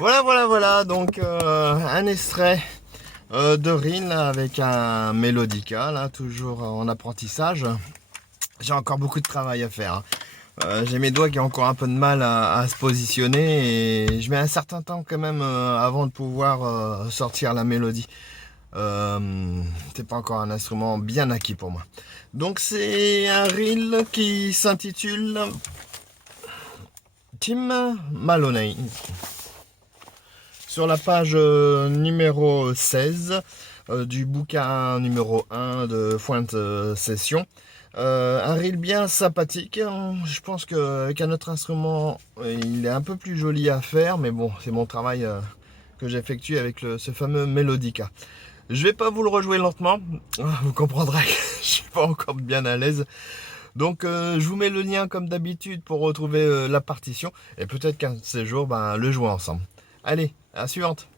Voilà, donc un extrait de Rin là, avec un mélodica, là, toujours en apprentissage. J'ai encore beaucoup de travail à faire, hein. J'ai mes doigts qui ont encore un peu de mal à se positionner et je mets un certain temps quand même avant de pouvoir sortir la mélodie. C'est pas encore un instrument bien acquis pour moi. Donc c'est un reel qui s'intitule Tim Maloney. Sur la page numéro 16 du bouquin numéro 1 de Fuente Session. Un reel bien sympathique. Je pense qu'avec un autre instrument, il est un peu plus joli à faire, mais bon, c'est mon travail que j'effectue avec ce fameux Melodica. Je vais pas vous le rejouer lentement, vous comprendrez que je suis pas encore bien à l'aise. Donc je vous mets le lien comme d'habitude pour retrouver la partition et peut-être qu'un de ces jours, le jouer ensemble. Allez, à la suivante.